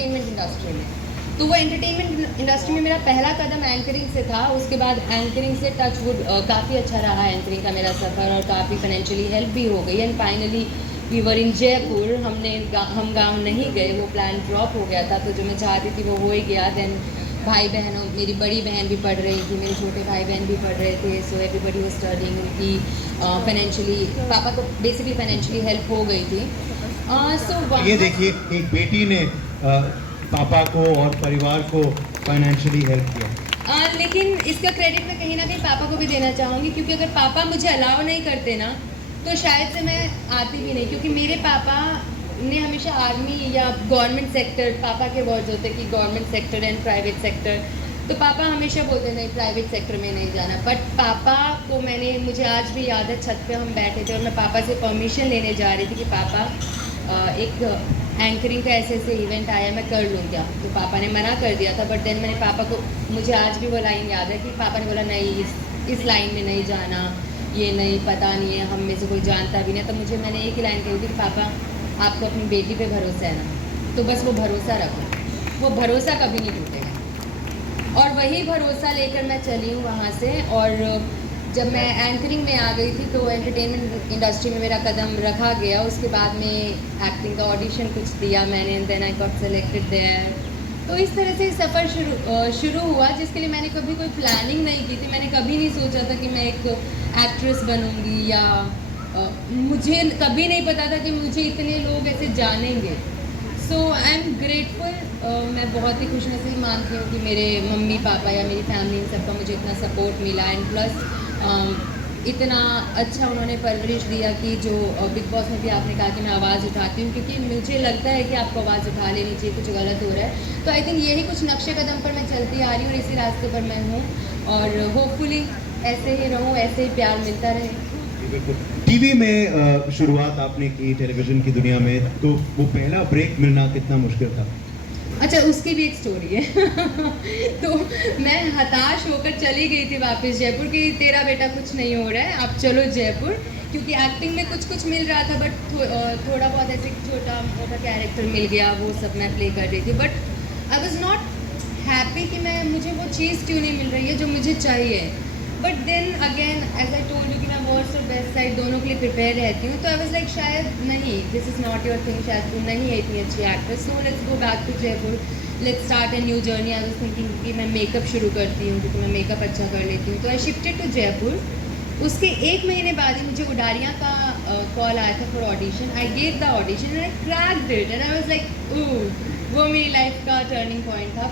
Entertainment industry में। तो वो एंटरटेनमेंट इंडस्ट्री में मेरा पहला कदम एंकरिंग से था। उसके बाद एंकरिंग से टच वुड काफ़ी अच्छा रहा एंकरिंग का मेरा सफ़र, और काफ़ी फाइनेंशियली हेल्प भी हो गई। एंड फाइनली वी वर इन जयपुर। हम गाँव नहीं गए, वो प्लान ड्रॉप हो गया था। तो जो मैं चाहती थी वो हो ही गया। देन भाई बहनों, मेरी बड़ी बहन भी पढ़ रही थी, मेरे छोटे भाई बहन भी पढ़ रहे थे। So everybody was studying. उनकी फाइनेंशियली, पापा को बेसिकली फाइनेंशियली हेल्प हो गई थी। ये देखिए, एक बेटी ने पापा को और परिवार को फाइनेंशियली हेल्प किया। लेकिन इसका क्रेडिट मैं कहीं ना कहीं पापा को भी देना चाहूँगी, क्योंकि अगर पापा मुझे अलाउ नहीं करते ना तो शायद से मैं आती भी नहीं। क्योंकि मेरे पापा ने हमेशा आर्मी या गवर्नमेंट सेक्टर, पापा के वर्ड्स होते कि government sector and private sector, तो पापा हमेशा बोलते नहीं प्राइवेट सेक्टर में नहीं जाना। बट पापा को मुझे आज भी याद है, छत पे हम बैठे थे और मैं पापा से परमिशन लेने जा रही थी कि पापा एक एंकरिंग का ऐसे ऐसे इवेंट आया, मैं कर लूँ क्या? तो पापा ने मना कर दिया था। बट देन मैंने पापा को, मुझे आज भी वो लाइन याद है कि पापा ने बोला नहीं, इस लाइन में नहीं जाना, ये नहीं, पता नहीं है, हम में से कोई जानता भी नहीं। तो मैंने एक ही लाइन कही थी कि पापा आपको अपनी बेटी पे भरोसा है ना, तो बस वो भरोसा रखो, वो भरोसा कभी नहीं टूटेगा। और वही भरोसा लेकर मैं चली हूँ वहाँ से। और जब मैं एंकरिंग में आ गई थी तो एंटरटेनमेंट इंडस्ट्री में मेरा कदम रखा गया। उसके बाद में एक्टिंग का ऑडिशन कुछ दिया मैंने, and then I got selected there. तो इस तरह से सफ़र शुरू हुआ, जिसके लिए मैंने कभी कोई प्लानिंग नहीं की थी। मैंने कभी नहीं सोचा था कि मैं एक एक्ट्रेस बनूंगी, या मुझे कभी नहीं पता था कि मुझे इतने लोग ऐसे जानेंगे। सो आई एम ग्रेटफुल। मैं बहुत ही खुशनसीब मानती हूँ कि मेरे मम्मी पापा या मेरी फैमिली सबका मुझे इतना सपोर्ट मिला। एंड प्लस इतना अच्छा उन्होंने परवरिश दिया कि जो बिग बॉस में भी आपने कहा कि मैं आवाज़ उठाती हूँ, क्योंकि मुझे लगता है कि आपको आवाज़ उठा लेनी चाहिए, कुछ गलत हो रहा है। तो आई थिंक यही कुछ नक्शे कदम पर मैं चलती आ रही हूँ और इसी रास्ते पर मैं हूँ। और होपफुली ऐसे ही रहूँ, ऐसे ही प्यार मिलता रहे। टीवी में शुरुआत आपने की, टेलीविज़न की दुनिया में, तो वो पहला ब्रेक मिलना कितना मुश्किल था? अच्छा, उसकी भी एक स्टोरी है। तो मैं हताश होकर चली गई थी वापस जयपुर कि तेरा बेटा कुछ नहीं हो रहा है, आप चलो जयपुर। क्योंकि एक्टिंग में कुछ मिल रहा था, बट थोड़ा बहुत ऐसे छोटा मोटा कैरेक्टर मिल गया, वो सब मैं प्ले कर रही थी। But I was not happy कि मुझे वो चीज़ क्यों नहीं मिल रही है जो मुझे चाहिए। But then again as I told you कि मैं वर्स्ट और बेस्ट साइड दोनों के लिए प्रिपेयर रहती हूँ। तो आई वाज लाइक शायद नहीं, this is not your thing, शायद तुम नहीं है इतनी अच्छी actress, so let's go back to Jaipur, let's start a new journey. I was thinking कि मैं मेकअप शुरू करती हूँ, क्योंकि मैं मेकअप अच्छा कर लेती हूँ। तो आई शिफ्टेड टू जयपुर। उसके 1 महीने बाद ही मुझे उडारियाँ का कॉल आया था for audition. I gave the audition and I cracked it, and I was like वो मेरी लाइफ का टर्निंग पॉइंट था।